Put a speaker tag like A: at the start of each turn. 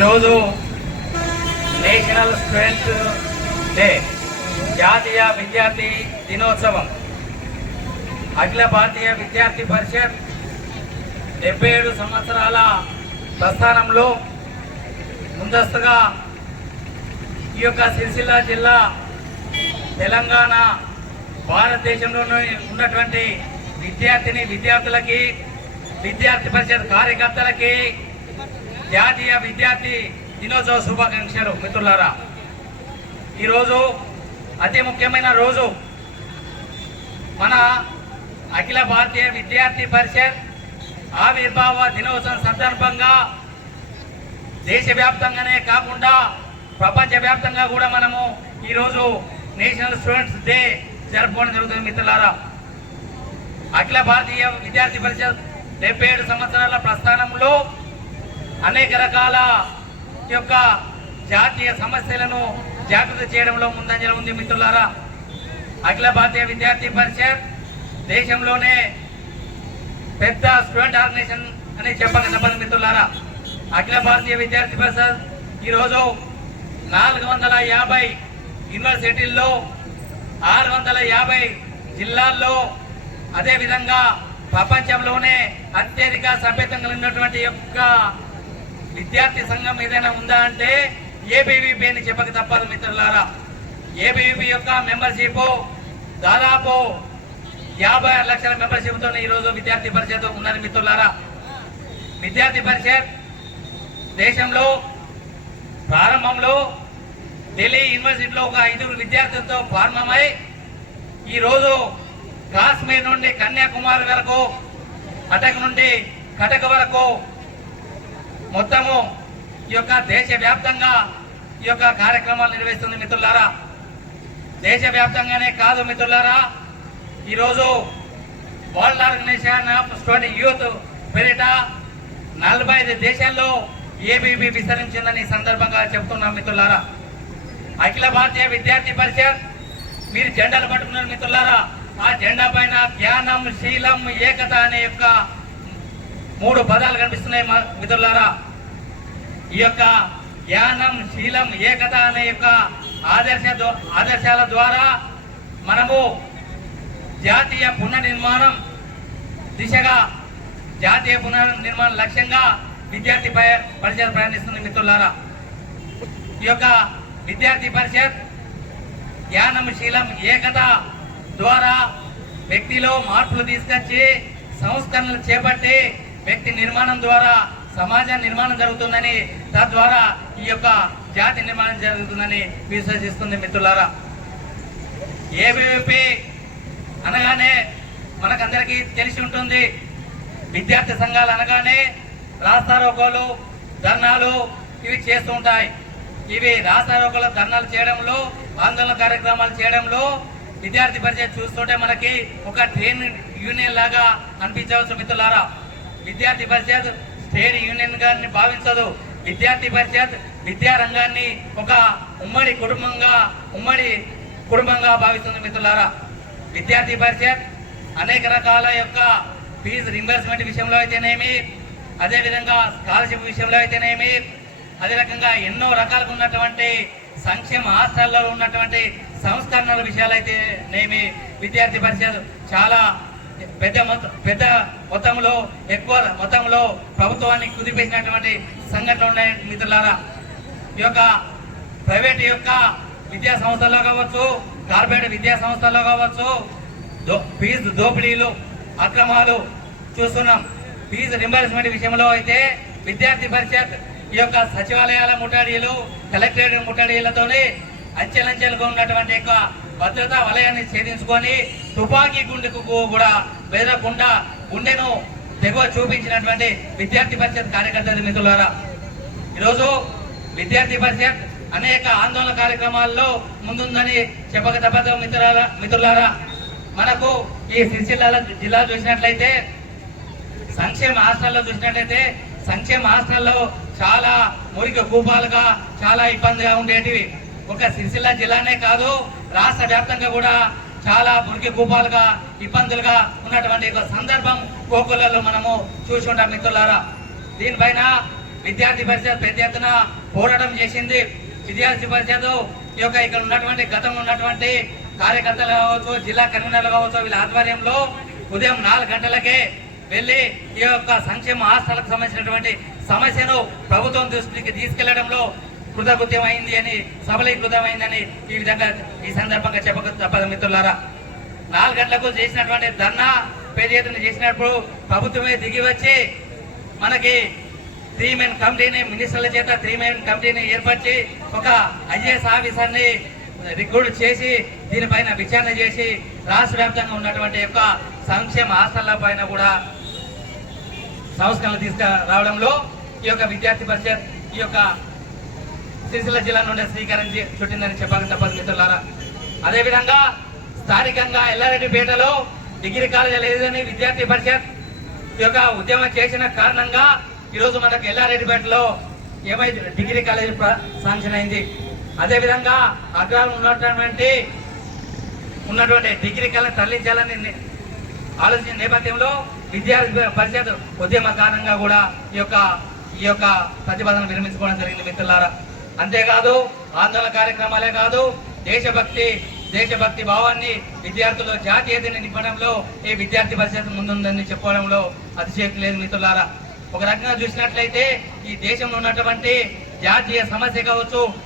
A: ఈరోజు national student day జాతీయ విద్యార్థి దినోత్సవం. అఖిల భారతీయ విద్యార్థి పరిషత్ డెబ్బై ఏడు సంవత్సరాల ప్రస్థానంలో ముందస్తుగా ఈ యొక్క సిరిసిల్ల జిల్లా తెలంగాణ భారతదేశంలో ఉన్నటువంటి విద్యార్థిని విద్యార్థులకి విద్యార్థి పరిషత్ కార్యకర్తలకి జాతీయ విద్యార్థి దినోత్సవ శుభాకాంక్షలు మిత్రులారా. ఈరోజు అతి ముఖ్యమైన రోజు. మన అఖిల భారతీయ విద్యార్థి పరిషత్ ఆవిర్భావ దినోత్సవం సందర్భంగా దేశవ్యాప్తంగానే కాకుండా ప్రపంచవ్యాప్తంగా కూడా మనము ఈరోజు నేషనల్ స్టూడెంట్స్ డే జరుపుకోవడం జరుగుతుంది మిత్రులారా. అఖిల భారతీయ విద్యార్థి పరిషత్ డెబ్బై ఏడు సంవత్సరాల ప్రస్థానంలో అనేక రకాల యొక్క జాతీయ సమస్యలను జాగ్రత్త చేయడంలో ముందంజలో ఉంది మిత్రులారా. అఖిల భారతీయ విద్యార్థి పరిషత్ దేశంలోనే పెద్ద స్టూడెంట్ ఆర్గనైజేషన్ అని చెప్పక తప్పదు మిత్రులారా. అఖిల భారతీయ విద్యార్థి పరిషత్ ఈరోజు నాలుగు వందల యాభై యూనివర్సిటీల్లో ఆరు వందల యాభై జిల్లాల్లో అదేవిధంగా ప్రపంచంలోనే అత్యధిక సభ్యత్వం కలిగినటువంటి యొక్క విద్యార్థి సంఘం ఏదైనా ఉందా అంటే ఏబీవీపీ అని చెప్పక తప్పదు మిత్రులారా. ఏబీవీపీ యొక్క మెంబర్షిప్ దాదాపు యాభై ఆరు లక్షల మెంబర్షిప్తో ఈరోజు విద్యార్థి పరిషత్ ఉన్నది మిత్రులారా. విద్యార్థి పరిషత్ దేశంలో ప్రారంభంలో ఢిల్లీ యూనివర్సిటీలో ఒక ఐదుగురు విద్యార్థులతో ప్రారంభమై ఈరోజు కాశ్మీర్ నుండి కన్యాకుమారి వరకు అటక్ నుండి కటక్ వరకు మొత్తము ఈ యొక్క దేశవ్యాప్తంగా ఈ యొక్క కార్యక్రమాలు నిర్వహిస్తుంది మిత్రులారా దేశవ్యాప్తంగానే కాదు మిత్రులారా ఈరోజు world organization of student youth పేరిట నలభై ఐదు దేశాల్లో ఏబీబీ విస్తరించిందని సందర్భంగా చెప్తున్నాం మిత్రులారా. అఖిల భారతీయ విద్యార్థి పరిషత్ మీరు జెండాలు పట్టుకున్నారు మిత్రులారా. ఆ జెండా పైన జ్ఞానం శీలం ఏకత అనే యొక్క మూడు పదాలు కనిపిస్తున్నాయి మా మిత్రులారా. ఈ యొక్క యానం శీలం ఏకత అనే యొక్క ఆదర్శ ఆదర్శాల ద్వారా మనము జాతీయ పునర్నిర్మాణం దిశగా జాతీయ పునర్నిర్మాణ లక్ష్యంగా విద్యార్థి పరిషత్ ప్రయాణిస్తుంది మిత్రులారా. ఈ యొక్క విద్యార్థి పరిషత్ జ్ఞానం శీలం ఏకత ద్వారా వ్యక్తిలో మార్పులు తీసుకొచ్చి సంస్కరణలు చేపట్టి వ్యక్తి నిర్మాణం ద్వారా సమాజ నిర్మాణం జరుగుతుందని తద్వారా ఈ యొక్క జాతి నిర్మాణం జరుగుతుందని విశ్వసిస్తుంది మిత్రులారా. ఏబీవీపీ అనగానే మనకందరికీ తెలిసి ఉంటుంది. విద్యార్థి సంఘాలు అనగానే రాస్తారోకోలు ధర్నాలు ఇవి చేస్తూ ఉంటాయి. ఇవి రాస్తారోకోలు ధర్నాలు చేయడంలో ఆందోళన కార్యక్రమాలు చేయడంలో విద్యార్థి పరిచయం చూస్తుంటే మనకి ఒక ట్రైన్ యూనియన్ లాగా అనిపించవచ్చు మిత్రులారా. విద్యార్థి పరిషత్ స్టేట్ యూనియన్ గారిని భావించదు. విద్యార్థి పరిషత్ విద్యారంగాన్ని ఒక ఉమ్మడి కుటుంబంగా ఉమ్మడి కుటుంబంగా భావిస్తుంది మిత్రులారా. విద్యార్థి పరిషత్ అనేక రకాల యొక్క ఫీజు రింబర్స్మెంట్ విషయంలో అయితేనేమి అదేవిధంగా స్కాలర్షిప్ విషయంలో అయితేనేమి అదే రకంగా ఎన్నో రకాలుగా ఉన్నటువంటి సంక్షేమ హాస్టల్లో ఉన్నటువంటి సంస్కరణల విషయాలు అయితేనేమి విద్యార్థి పరిషత్ చాలా పెద్ద మొత్తం పెద్ద మొత్తంలో ఎక్కువ మొత్తంలో ప్రభుత్వాన్ని కుదిపేసినటువంటి సంఘటనలు ఉన్నాయి మిత్రులారా. ఈ యొక్క ప్రైవేట్ యొక్క విద్యా సంస్థల్లో కావచ్చు కార్పొరేట్ విద్యా సంస్థల్లో కావచ్చు దో- ఫీజు దోపిడీలు అక్రమాలు చూస్తున్నాం. ఫీజు రింబర్స్మెంట్ విషయంలో అయితే విద్యార్థి పరిషత్ ఈ యొక్క సచివాలయాల ముట్టడీలు కలెక్టరేట్ ముట్టడీలతోనే అంచెలంచెలుగా ఉన్నటువంటి యొక్క భద్రతా వలయాన్ని ఛేదించుకొని తుపాకీ గుండెకు కూడా బెదరకుండా గుండెను దిగువ చూపించినటువంటి విద్యార్థి పరిషత్ కార్యకర్తలు మిత్రులారా ఈరోజు విద్యార్థి పరిషత్ అనేక ఆందోళన కార్యక్రమాల్లో ముందుందని చెప్పక తప్పదు మిత్రులారా మిత్రులారా. మనకు ఈ సిరిసిల్ల జిల్లా చూసినట్లయితే సంక్షేమ హాస్టల్లో చూసినట్లయితే సంక్షేమ హాస్టల్లో చాలా మురికి కూపాలుగా చాలా ఇబ్బందిగా ఉండేటివి. ఒక సిరిసిల్ల జిల్లానే కాదు రాష్ట్ర వ్యాప్తంగా కూడా చాలా మురికి కూపాలుగా ఇబ్బందులుగా ఉన్నటువంటి సందర్భం గోకులలో మనము చూసి ఉంటాం మిత్రులారా. దీనిపైన విద్యార్థి పరిషత్ పెద్ద ఎత్తున పోరాటం చేసింది. విద్యార్థి పరిషత్ ఈ యొక్క ఇక్కడ ఉన్నటువంటి గతంలో ఉన్నటువంటి కార్యకర్తలు కావచ్చు జిల్లా కన్వీనర్లు కావచ్చు వీళ్ళ ఆధ్వర్యంలో ఉదయం నాలుగు గంటలకే వెళ్ళి ఈ యొక్క సంక్షేమ హాస్టల్కు సంబంధించినటువంటి సమస్యను ప్రభుత్వం దృష్టికి తీసుకెళ్ళడంలో కృతకృత్యమైంది అని సబలీకృతమైందని ఈ విధంగా ఈ సందర్భంగా చెప్పక తప్పదు మిత్రులారా. నాలుగు గంటలకు చేసినటువంటి ధర్నా పెద్ద ఎత్తున చేసినప్పుడు ప్రభుత్వమే దిగి వచ్చి మనకి త్రీ మెన్ కమిటీని మినిస్టర్ల చేత త్రీ మెన్ కమిటీని ఏర్పరిచి ఒక ఐఏఎస్ ఆఫీసర్ని రిక్రూట్ చేసి దీనిపైన విచారణ చేసి రాష్ట్ర వ్యాప్తంగా ఉన్నటువంటి యొక్క సంక్షేమ హాస్టళ్ళ పైన కూడా సంస్కరణలు తీసుకురావడంలో ఈ యొక్క విద్యార్థి పరిషత్ ఈ యొక్క సిరిసిల్ల జిల్లా నుండి స్వీకరించి చుట్టిందని చెప్పాలని తప్పదు మిత్రులారా. అదేవిధంగా స్థానికంగా ఎల్లారెడ్డిపేటలో డిగ్రీ కాలేజీ లేదని విద్యార్థి పరిషత్ ఈ యొక్క ఉద్యమం చేసిన కారణంగా ఈరోజు మనకు ఎల్లారెడ్డిపేటలో ఏమైంది డిగ్రీ కాలేజీ సాంక్షన్ శాంక్షన్ అయింది. అదేవిధంగా అగ్రహారం ఉన్నటువంటి ఉన్నటువంటి డిగ్రీ కాలేజీ తరలించాలని ని- ఆలోచించిన నేపథ్యంలో విద్యార్థి పరిషత్ ఉద్యమ కారణంగా కూడా ఈ యొక్క ఈ యొక్క ప్రతిపాదన విరమించుకోవడం జరిగింది మిత్రులారా. అంతేకాదు ఆందోళన కార్యక్రమాలే కాదు దేశభక్తి దేశభక్తి భావాన్ని విద్యార్థులు జాతీయతని నింపడంలో ఈ విద్యార్థి పరిషత్ ముందుందని చెప్పుకోవడంలో అతిశయోక్తి లేదు మిత్రులారా. ఒక రకంగా చూసినట్లయితే ఈ దేశంలో ఉన్నటువంటి జాతీయ సమస్య కావచ్చు